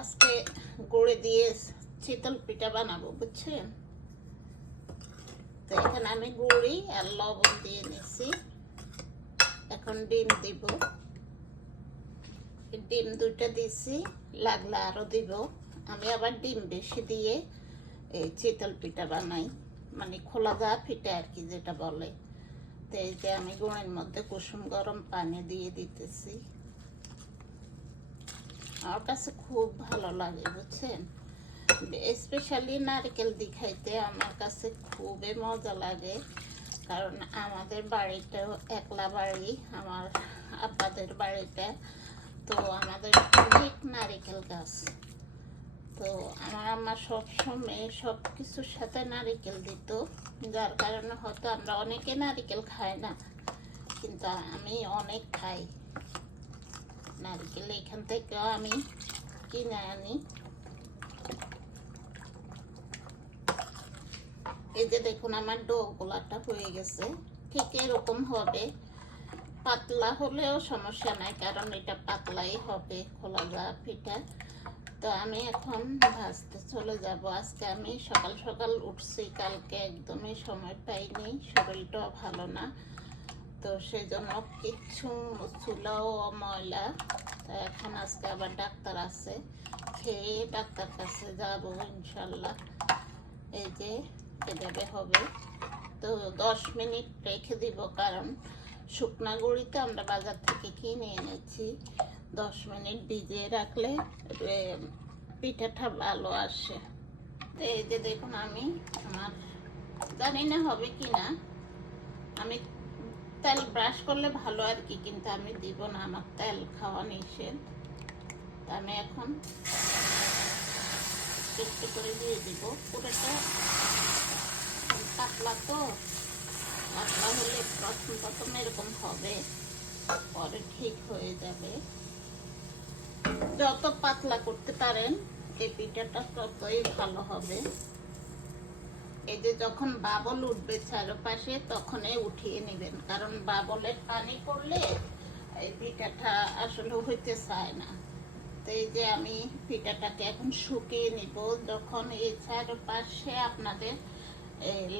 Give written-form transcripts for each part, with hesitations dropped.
আজকে গুড়ে দিয়ে চিতল পিঠা বানাবো, বুঝছেন? তো এখানে আমি গুড়ি আর লবণ দিয়ে নিছি। এখন ডিম দিব। ডিম দুইটা দিছি, লাগলে আরো দিব। আমি আবার ডিম বেশি দিয়ে এই চিতল পিঠা বানাই, মানে খোলা দেওয়া পিঠা আর কি যেটা বলে। তো এই যে আমি গুড়ের মধ্যে কুসুম গরম পানি দিয়ে দিতেছি। আমার কাছে খুব ভালো লাগে, বুঝছেন? স্পেশালি নারকেল দিয়ে খাইতে আমার কাছে খুবই মজা লাগে, কারণ আমাদের বাড়িটাও একলা বাড়ি, আমার আব্বাদের বাড়িটা। তো আমাদের অনেক নারকেল গাছ। তো আমার আম্মা সবসময় সব কিছুর সাথে নারকেল দিত, যার কারণে হয়তো আমরা অনেকে নারকেল খাই না, কিন্তু আমি অনেক খাই নারকেল। এখান থেকেও আমি কিনে আনি। এই যে দেখুন আমার ডো গোলাটা হয়ে গেছে, ঠিক এরকম হবে। পাতলা হলেও সমস্যা নাই, কারণ এটা পাতলাই হবে খোলা যাওয়া পিঠা। তো আমি এখন ভাজতে চলে যাব। আজকে আমি সকাল সকাল উঠছি, কালকে একদমই সময় পাইনি, শরীরটাও ভালো না। তো সেই জন্য কিছু চুলাও ময়লা। তো এখন আজকে আবার ডাক্তার আছে, খেয়ে ডাক্তার কাছে যাব ইনশাল্লাহ। এই যে এভাবে হবে। তো 10 মিনিট রেখে দিব, কারণ শুকনা গুঁড়িতে আমরা বাজার থেকে কিনে এনেছি। 10 মিনিট ভিজিয়ে রাখলে পিঠাটা ভালো আসে। তো এই যে দেখুন আমি আমার জানি না হবে কি না, আমি তেল ব্রাশ করলে ভালো আর কি, কিন্তু আমি দিব না, আমার তেল খাওয়া নিষেধ। তা আমি এখন একটু করে দিয়ে দিব। পুরোটা পাতলা, তো পাতলা হলে প্রথম এরকম হবে, পরে ঠিক হয়ে যাবে। যত পাতলা করতে পারেন এই পিঠাটা ততই ভালো হবে। এই যে যখন বাবল উঠবে চারপাশে, তখনই উঠিয়ে নেবেন, কারণ বাবলের পানি পড়লে এই পিঠাটা আসলে হইতে চায় না। তো এই যে আমি পিঠাটাকে এখন শুকিয়ে নিব। যখন এই চারপাশে আপনাদের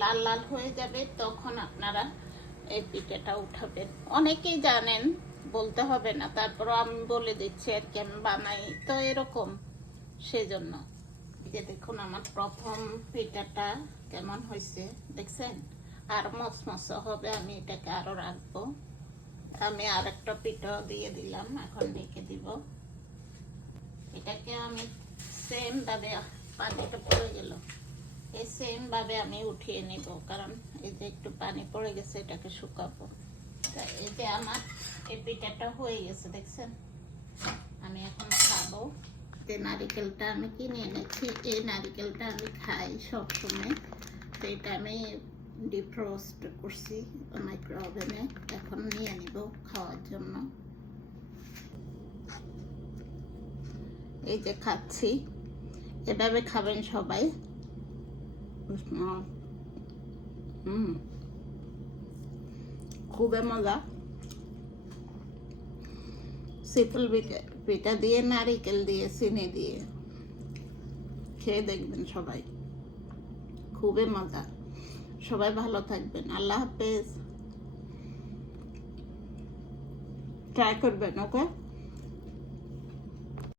লাল লাল হয়ে যাবে, তখন আপনারা এই পিঠাটা উঠাবেন। অনেকেই জানেন, বলতে হবে না, তারপরও আমি বলে দিচ্ছি আর কি, আমি বানাই তো এরকম, সেজন্য। এই যে দেখুন আমার প্রথম পিঠাটা কেমন হয়েছে, দেখছেন? আর মচমচে হবে, আমি এটাকে আরো রাখবো। আমি আর একটা পিঠা দিয়ে দিলাম, এখন রেখে দিব। এটাকে আমি সেম ভাবে, পানিটা পড়ে গেল, এই সেম ভাবে আমি উঠিয়ে নিব, কারণ এই যে একটু পানি পড়ে গেছে, এটাকে শুকাবো। তা এই যে আমার এই পিঠাটা হয়ে গেছে, দেখছেন? আমি এখন খাবো। যে নারিকেলটা আমি কিনে এনেছি, এই নারিকেলটা আমি খাই সবসময়। তো এটা আমি ডিফ্রস্ট করছি মাইক্রো ওভেনে, এখন নিয়ে নিব খাওয়ার জন্য। এই যে খাচ্ছি, এভাবে খাবেন সবাই। খুবই মজা। চিতল পিঠা দিয়ে, নারিকেল দিয়ে, চিনি দিয়ে খেয়ে দেখবেন সবাই, খুবই মজা। সবাই ভালো থাকবেন, আল্লাহ হাফেজ। ট্রাই করবেন, ওকে?